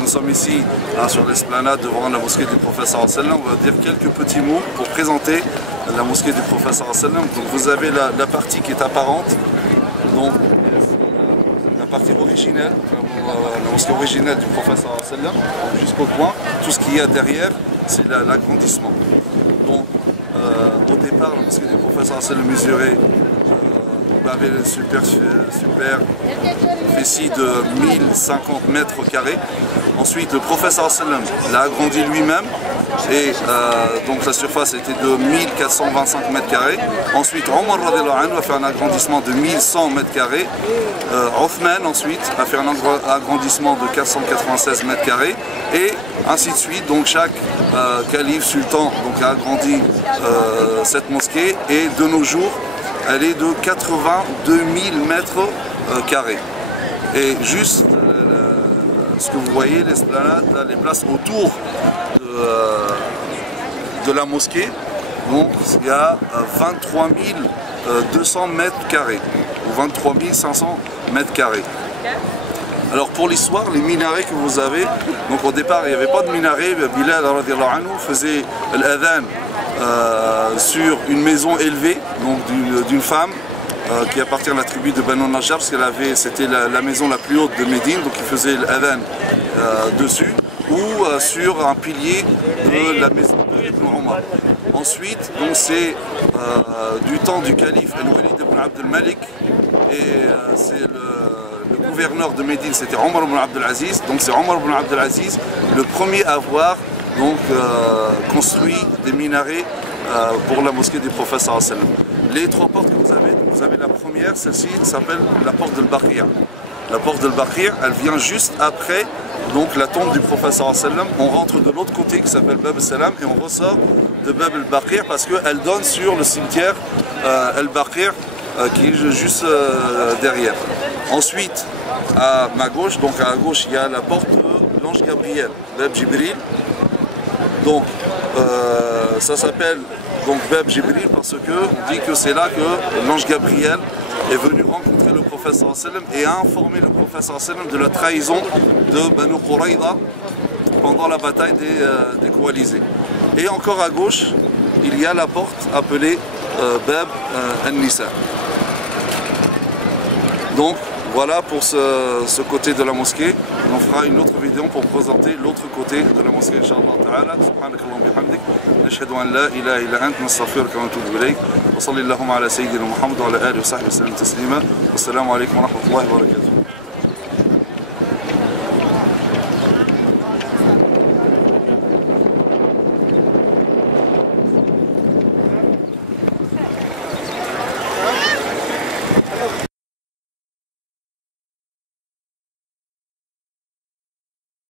Nous sommes ici sur l'esplanade devant la mosquée du professeur sallam. On va dire quelques petits mots pour présenter la mosquée du professeur sallam. Donc vous avez la partie qui est apparente, donc la partie originelle, la mosquée originelle du professeur sallam, jusqu'au coin. Tout ce qu'il y a derrière, c'est l'agrandissement. Donc au départ, la mosquée du professeur sallam mesurait avait une superficie de 1050 mètres carrés. Ensuite, le professeur sallam l'a agrandi lui-même et donc la surface était de 1425 mètres carrés. Ensuite, Omar a fait un agrandissement de 1100 mètres carrés. Othman ensuite a fait un agrandissement de 496 mètres carrés et ainsi de suite. Donc chaque calife sultan donc, a agrandi cette mosquée et de nos jours, elle est de 82 000 mètres carrés. Et juste ce que vous voyez, l'esplanade, les places autour de la mosquée, donc il y a 23 200 mètres carrés, ou 23 500 mètres carrés. Alors pour l'histoire, les minarets que vous avez, donc au départ il n'y avait pas de minaret, Bilal faisait l'adhan sur une maison élevée, donc d'une femme qui appartient à la tribu de Banu Najjar, parce qu'elle c'était la maison la plus haute de Médine, donc il faisait l'adhan dessus, ou sur un pilier de la maison de Ibn Omar. Ensuite, donc c'est du temps du calife Al-Walid ibn Abd al-Malik, et c'est le gouverneur de Médine, c'était Omar ibn Abd al-Aziz. Donc c'est Omar ibn Abd al-Aziz le premier à avoir donc, construit des minarets pour la mosquée du professeur sallam. Les trois portes que vous avez la première, celle-ci s'appelle la porte de l'Baqir. La porte de l'Baqir, elle vient juste après donc, la tombe du professeur sallam. On rentre de l'autre côté qui s'appelle Bab al-Salam et on ressort de Bab al-Baqir parce qu'elle donne sur le cimetière al-Baqir qui est juste derrière. Ensuite, à ma gauche, donc à gauche, il y a la porte de l'ange Gabriel, Bab Jibril. Donc ça s'appelle donc Bab Jibril parce qu'on dit que c'est là que l'ange Gabriel est venu rencontrer le professeur sallam et a informé le professeur sallam de la trahison de Banu Qurayza pendant la bataille des coalisés. Et encore à gauche, il y a la porte appelée Bab An-Nisa. Donc voilà pour ce côté de la mosquée. On fera une autre vidéo pour présenter l'autre côté de la mosquée, Inch'Allah Ta'ala. Subhanakallahu bihamdik. Nashhadu an la ilaha illa ant, nastaghfiruka wa natubu ilayk. Wa sallallahu ala sayyidina Muhammad wa ala alihi wa sahbihi wa sallam taslima. Wassalamu alaykum wa rahmatullahi wa barakatuh.